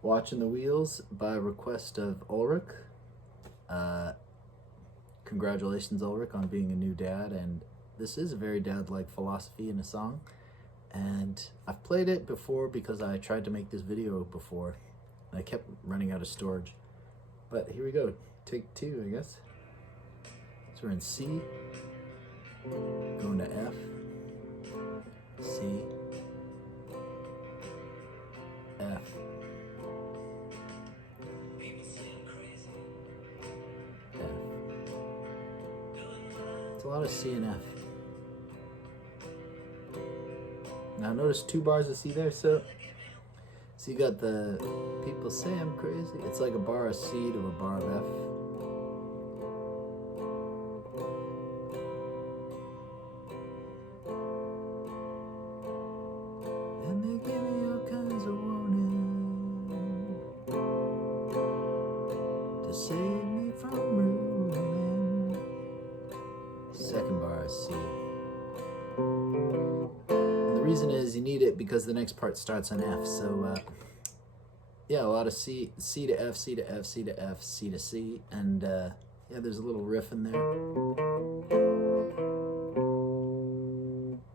Watching the Wheels by request of Ulrich. Congratulations, Ulrich, on being a new dad, and this is a very dad-like philosophy in a song. And I've played it before because I tried to make this video before. I kept running out of storage. But here we go, take two, I guess. So we're in C, going to F, C, F. It's a lot of C and F. Now notice 2 bars of C there, so you got the people say I'm crazy. It's like a bar of C to a bar of F. And they give me all kinds of warning to save me from ruin. Second bar is C. And the reason is you need it because the next part starts on F. So yeah, a lot of C to F, C to F, C to F, C to C, and yeah, there's a little riff in there.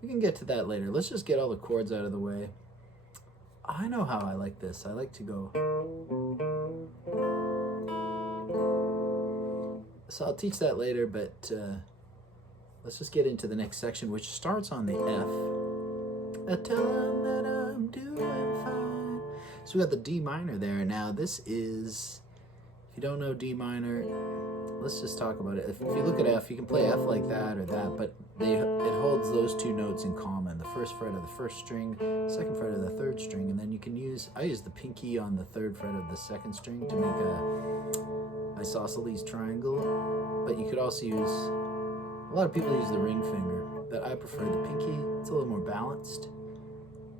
We can get to that later. Let's just get all the chords out of the way. I know how I like this. I like to go. So I'll teach that later, but let's just get into the next section, which starts on the F. I tell them that I'm doing fine. So we got the D minor there. Now this is, if you don't know D minor, let's just talk about it. If you look at F, you can play F like that or that, but it holds those 2 notes in common. The 1st fret of the 1st string, 2nd fret of the 3rd string, and then you can use, I use the pinky on the 3rd fret of the 2nd string to make a isosceles triangle, but you could also use, a lot of people use the ring finger, but I prefer the pinky. It's a little more balanced.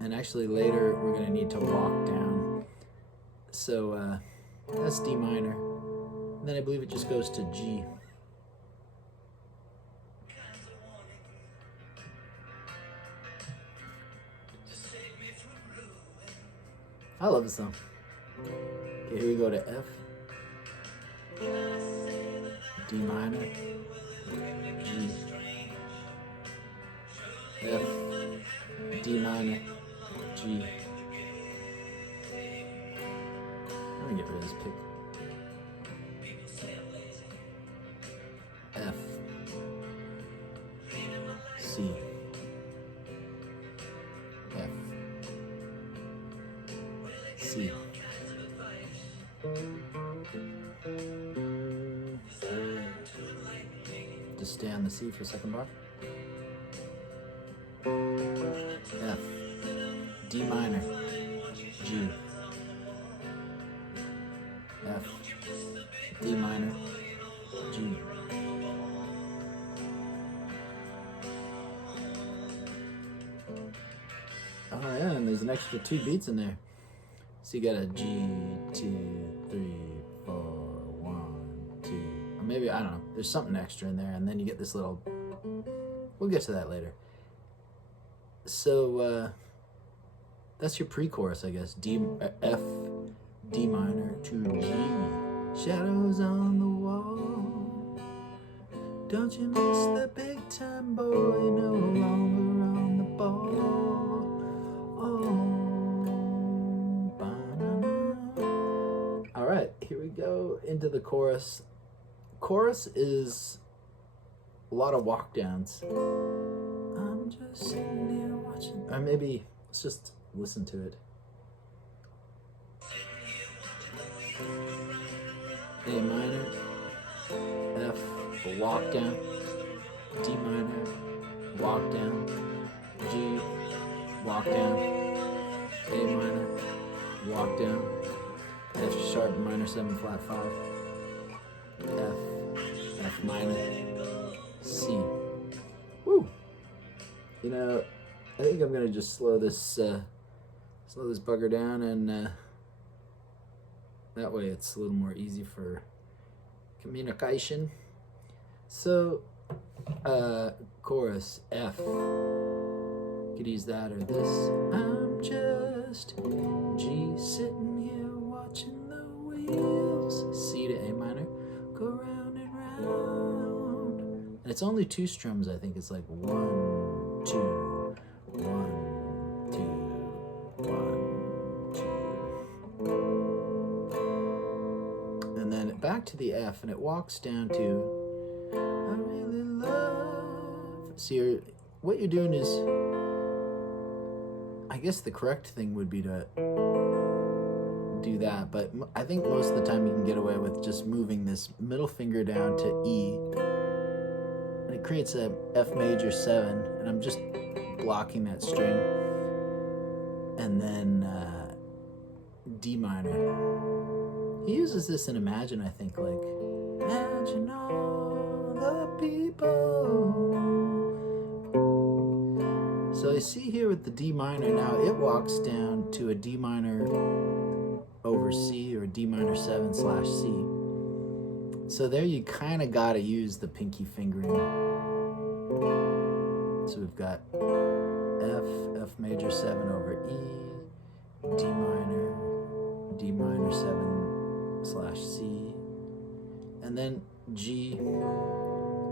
And actually later we're going to need to walk down. So that's D minor. And then I believe it just goes to G. I love this song. Okay, here we go to F. D minor. G. F. D minor. G. I'm gonna get rid of this pick. F. C. F. C. Just stay on the C for a second bar. F. D minor, G, F, D minor, G. Oh yeah, and there's an extra 2 beats in there. So you got a G, 2, 3, 4, 1, 2, or maybe, I don't know, there's something extra in there, and then you get this little, we'll get to that later. So, that's your pre-chorus, I guess. F, D minor to G. Shadows on the wall. Don't you miss the big time boy? No longer on the ball. Oh, ba-na-na. All right, here we go into the chorus. Chorus is a lot of walk downs. I'm just sitting here watching. Or maybe let's just listen to it. A minor, F, a walk down, D minor, walk down, G, walk down, A minor, walk down, F sharp minor 7 flat 5, F minor, C. Woo! You know, I think I'm gonna just slow this bugger down, and that way it's a little more easy for communication. So, chorus F. Could use that or this. I'm just G sitting here it's only 2 strums, I think. It's like 1, 2, 1, 2, 1, 2. And then back to the F, and it walks down to I really love. So what you're doing is, I guess the correct thing would be to do that, but I think most of the time you can get away with just moving this middle finger down to E, and it creates a F major 7, and I'm just blocking that string, and then D minor. He uses this in Imagine, I think, like, imagine all the people. So I see here with the D minor now, it walks down to a D minor over C, or D minor 7 / C. So there you kind of got to use the pinky fingering. So we've got F major 7 over E, D minor 7 / C, and then G.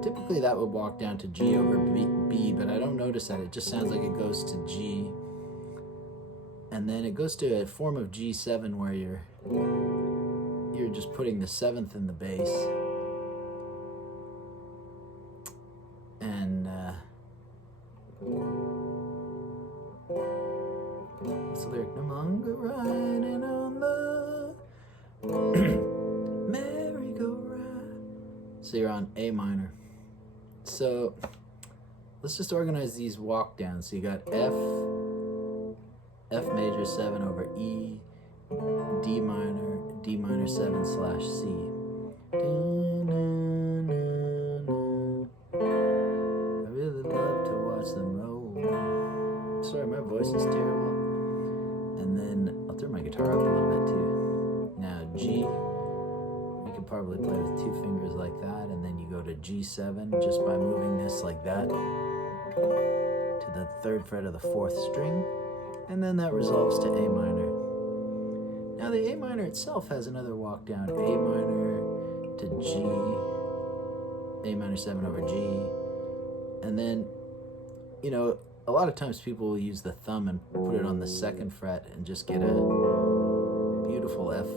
Typically that would walk down to G over B, but I don't notice that. It just sounds like it goes to G. And then it goes to a form of G7 where you're just putting the 7th in the bass. And what's the lyric? No longer riding on the merry-go-round. So you're on A minor. So let's just organize these walk downs. So you got F major 7 over E, D minor 7 / C. I really love to watch them roll. Sorry, my voice is terrible. And then I'll turn my guitar up a little bit too. Now G, you could probably play with 2 fingers like that, and then you go to G7 just by moving this like that to the 3rd fret of the 4th string, and then that resolves to A minor. Now the A minor itself has another walk down, A minor to G, A minor 7 over G, and then, you know, a lot of times people will use the thumb and put it on the 2nd fret and just get a beautiful F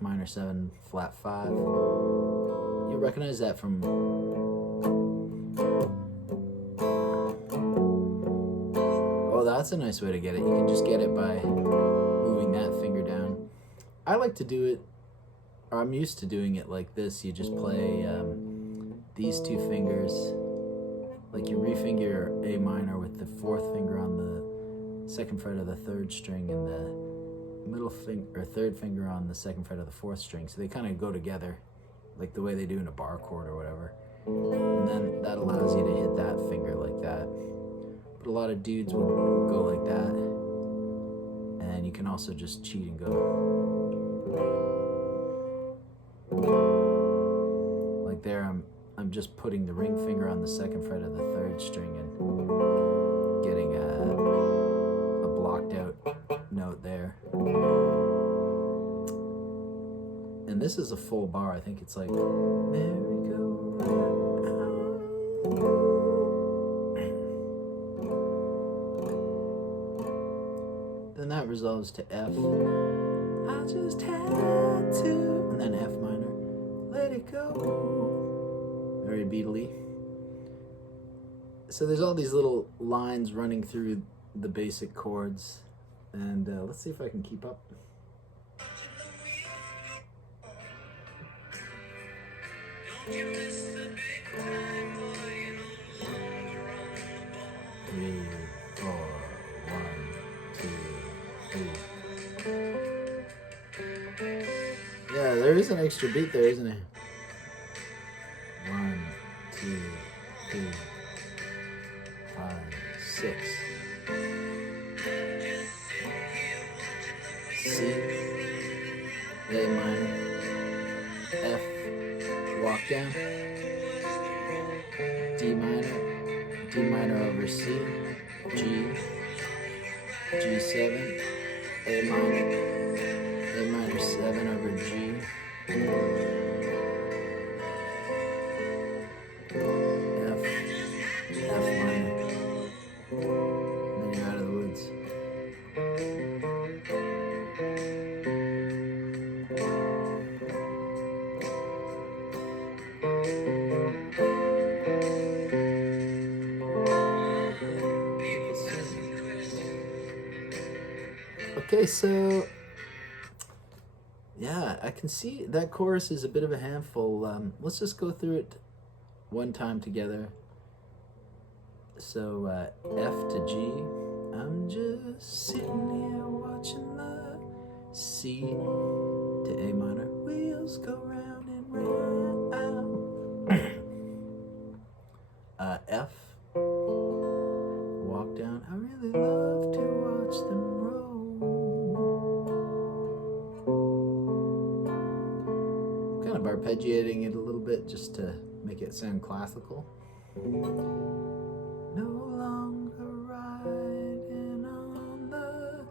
minor 7 flat 5. You recognize that from that's a nice way to get it. You can just get it by moving that finger down. I like to do it, or I'm used to doing it like this. You just play these 2 fingers, like you refinger A minor with the 4th finger on the 2nd fret of the 3rd string, and the middle finger or 3rd finger on the 2nd fret of the 4th string. So they kind of go together, like the way they do in a bar chord or whatever. And then that allows you to hit that finger like that. But a lot of dudes will go like that, and you can also just cheat and go like there. I'm just putting the ring finger on the 2nd fret of the 3rd string and getting a blocked out note there. And this is a full bar. I think it's like merry-go-round. Then that resolves to F. I just had to. And then F minor. Let it go. Very beatly. So there's all these little lines running through the basic chords. And let's see if I can keep up. Three, 4, 1, 2, 3. Yeah, there is an extra beat there, isn't it? 1, 2, 3, 5, 6. C, A minor, F, walk down, D minor over C, G, G7, A minor 7 over G, Okay, so yeah, I can see that chorus is a bit of a handful. Let's just go through it one time together. So F to G. I'm just sitting here watching the C to A minor. Wheels go round and round. F. Walk down. I really love to watch them roll. Kind of arpeggiating it a little bit just to make it sound classical. No longer riding on the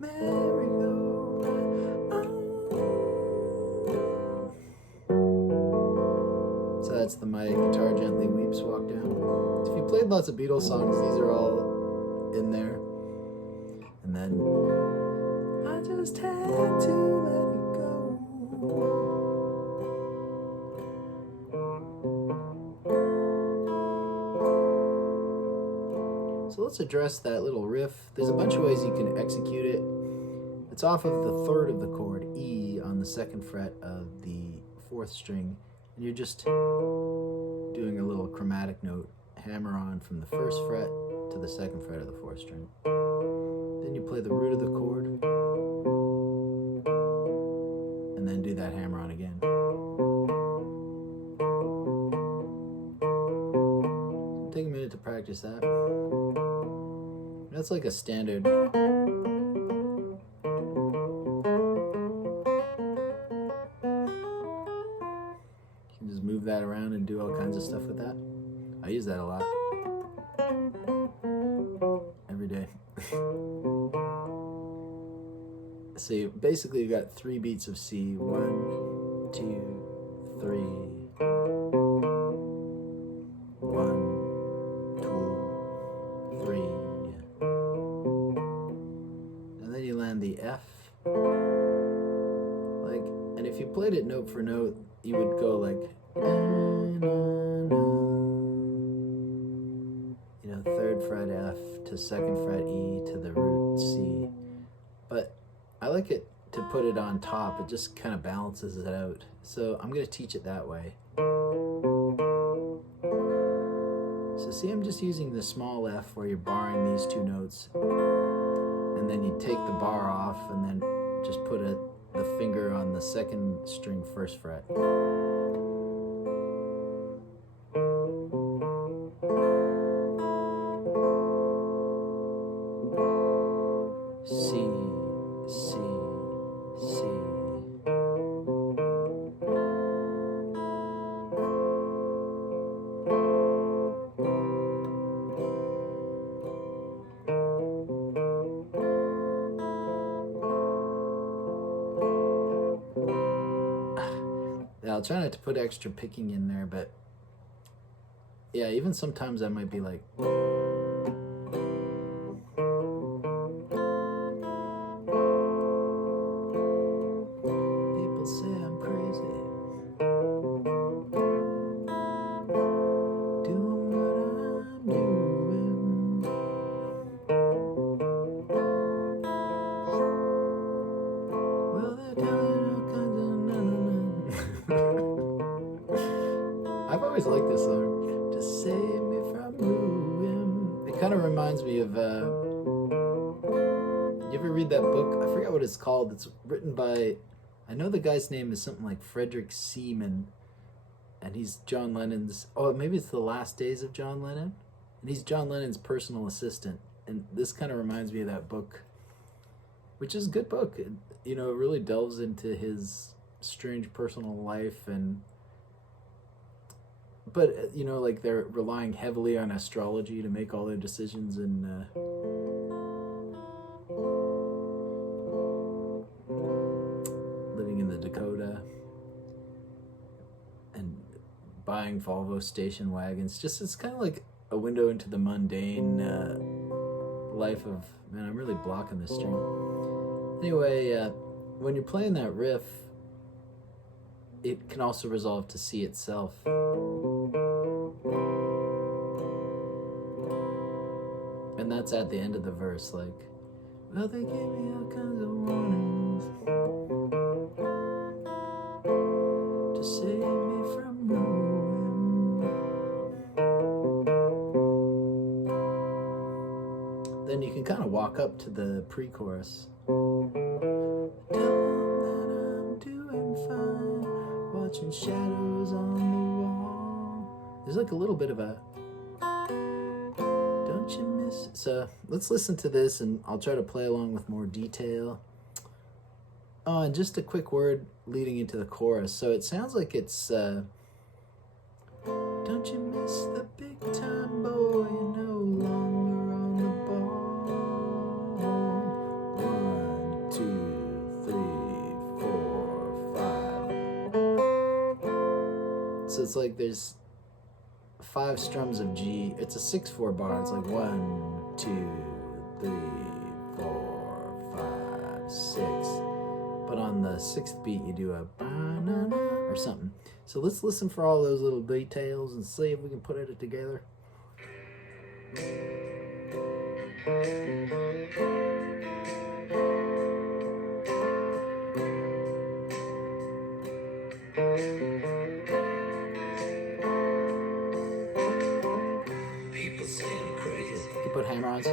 merry-go-round. So that's the My Guitar Gently Weeps Walk Down. If you played lots of Beatles songs, these are all in there. And then I just had to let it go. So let's address that little riff. There's a bunch of ways you can execute it. It's off of the third of the chord, E, on the second fret of the fourth string. And you're just doing a little chromatic note, hammer on from the first fret to the second fret of the fourth string. Then you play the root of the chord, and then do that hammer on again. Take a minute to practice that. That's like a standard. You can just move that around and do all kinds of stuff with that. I use that a lot. Every day. So basically you've got 3 beats of C. 1, 2, 3. 1, 2, 3. And then you land the F. Like, and if you played it note for note, you would go like, you know, third fret F to second fret E to the root C. But I like it to put it on top. It just kind of balances it out. So I'm going to teach it that way. So see, I'm just using the small F where you're barring these 2 notes. And then you take the bar off and then just put the finger on the second string first fret. C, C, C. I'll try not to put extra picking in there, but yeah, even sometimes I might be like, people say I'm crazy, doing what I'm doing. Well, they're telling all kinds of I've always liked this song. Just save me from ruin. It kind of reminds me of, you ever read that book? I forget what it's called. It's written by, I know the guy's name is something like Frederick Seaman, and he's John Lennon's, maybe it's The Last Days of John Lennon, and he's John Lennon's personal assistant. And this kind of reminds me of that book, which is a good book. It, you know, it really delves into his strange personal life, but you know, like they're relying heavily on astrology to make all their decisions, and living in the Dakota and buying Volvo station wagons. Just, it's kind of like a window into the mundane life of, man, I'm really blocking this string. Anyway, when you're playing that riff, it can also resolve to C itself. And that's at the end of the verse. Like, Well, they gave me all kinds of warnings to save me from ruin. Then you can kind of walk up to the pre-chorus. Tell them that I'm doing fine, watching shadows on the wall. There's like a little bit of a don't you miss. So let's listen to this and I'll try to play along with more detail. Oh, and just a quick word leading into the chorus. So it sounds like it's don't you miss the big time boy, you're no longer on the ball. 1, 2, 3, 4, 5. So it's like there's 5 strums of G. It's a 6/4 bar. It's like 1, 2, 3, 4, 5, 6. But on the 6th beat, you do a ba-na-na or something. So let's listen for all those little details and see if we can put it together. People say I'm crazy. You put hammer-ons.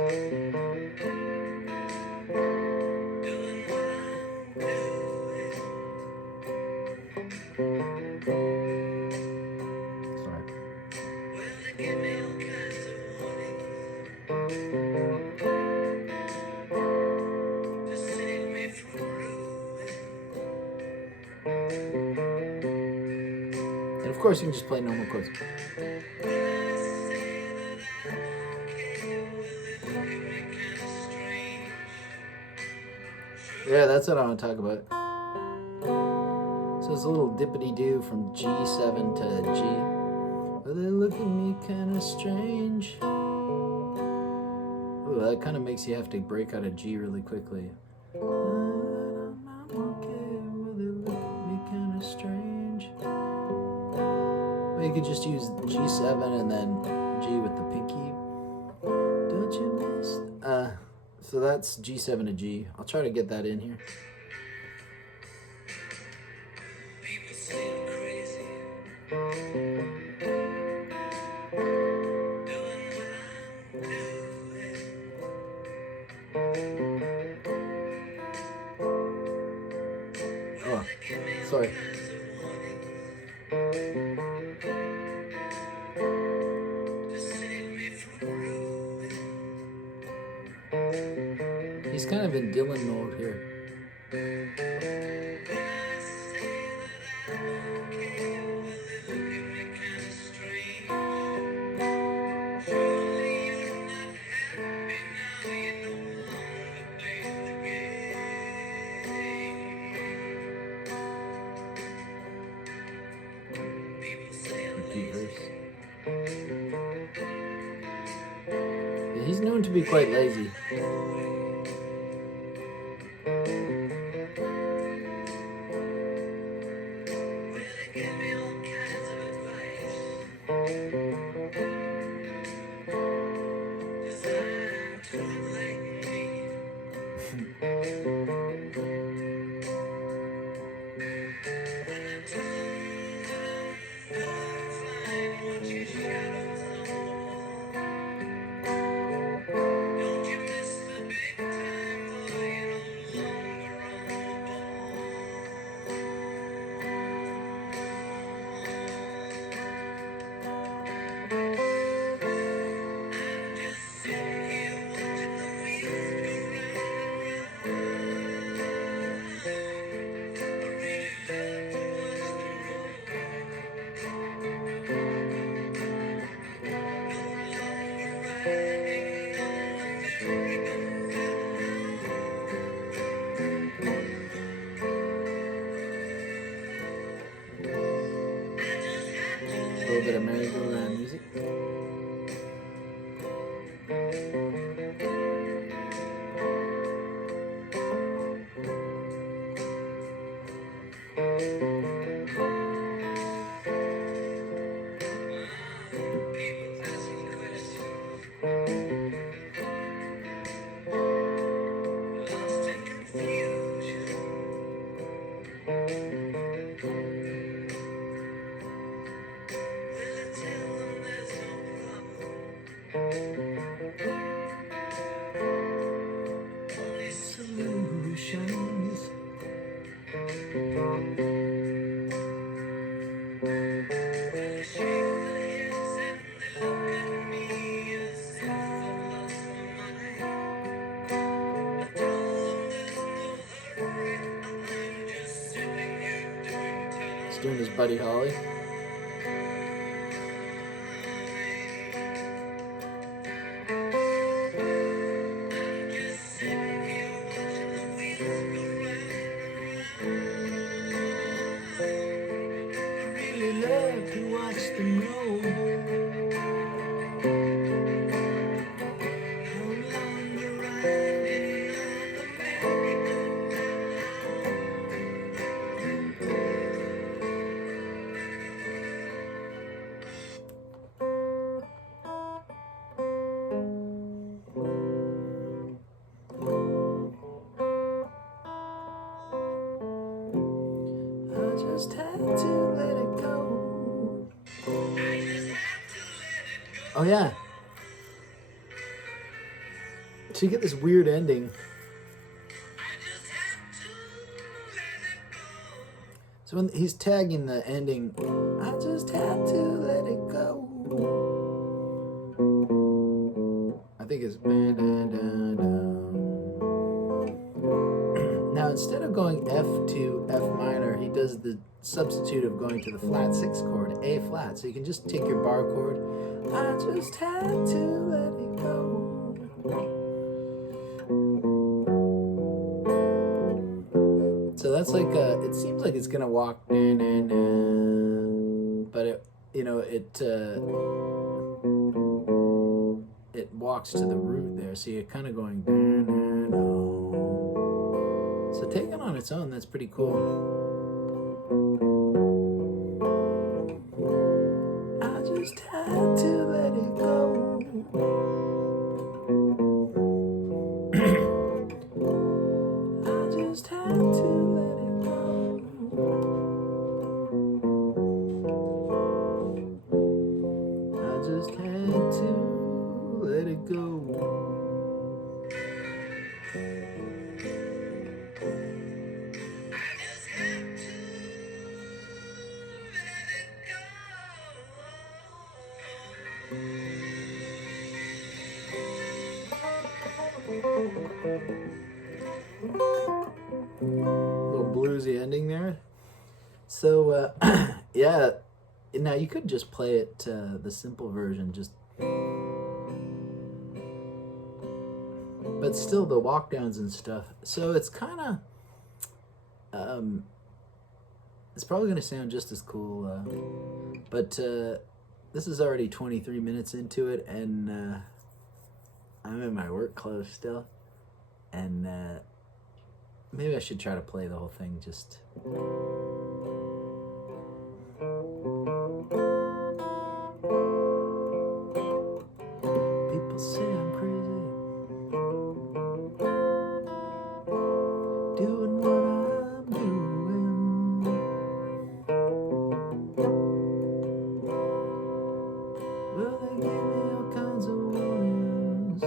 And of course, you can just play normal chords. Yeah, that's what I want to talk about. So it's a little dippity-doo from G7 to G. But they look at me kind of strange. Ooh, that kind of makes you have to break out of G really quickly. I'm okay, well, they look at me kind of strange. Well, you could just use G7 and then G with the pinky. Don't you miss? So that's G7 to G. I'll try to get that in here. People say I'm crazy. Oh, sorry. He's kind of in Dylan mode here. Repeat verse. Yeah, he's known to be quite lazy. A little bit of merry-go-round music. doing his Buddy Holly. Just had to let it go. Oh yeah. So you get this weird ending. So when he's tagging the ending, I just had to let it go. I think it's now instead of going F to F minor, he does the substitute of going to the flat 6 chord, A flat. So you can just take your bar chord. I just had to let it go. So that's like it seems like it's gonna walk, but it, you know, it walks to the root there. So you're kind of going. So taken on its own, that's pretty cool. I just had to let it go. I just had to let it go. I just had to let it go. Little bluesy ending there. So yeah, now you could just play it the simple version, just, but still the walk downs and stuff. So it's kind of it's probably going to sound just as cool, but this is already 23 minutes into it, and I'm in my work clothes still, and maybe I should try to play the whole thing just. People say I'm crazy, doing what I'm doing. Well, they give me all kinds of warnings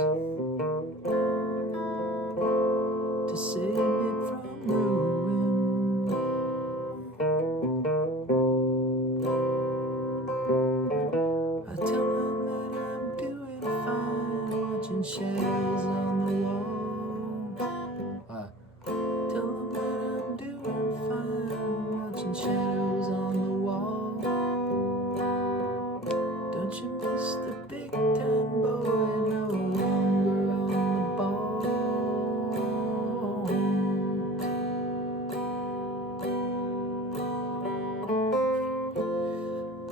to save me from ruin. I tell them that I'm doing fine, watching shadows on the wall. Tell them that I'm doing fine, watching shadows on the wall. Don't you miss the big time boy, no longer on the ball?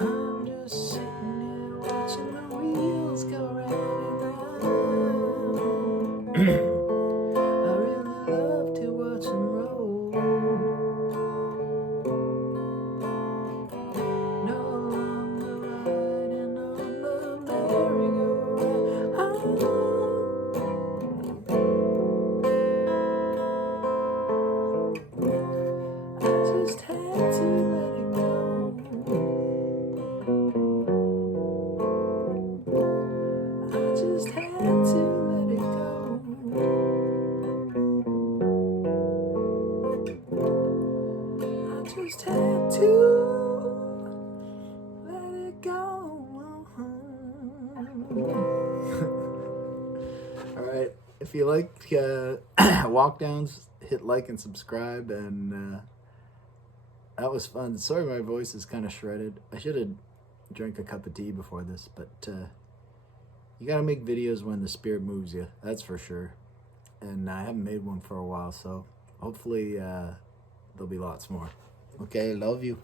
I'm just sitting here watching the wheels go round and round. I really love to watch them roll. No longer riding on the merry-go-round. I just had to let it go. I just had to let it go. I just had to let it go. All right. If you like walk downs, hit like and subscribe, and That was fun. Sorry my voice is kind of shredded. I should have drank a cup of tea before this, but you gotta make videos when the spirit moves you, that's for sure. And I haven't made one for a while, so hopefully there'll be lots more. Okay, love you.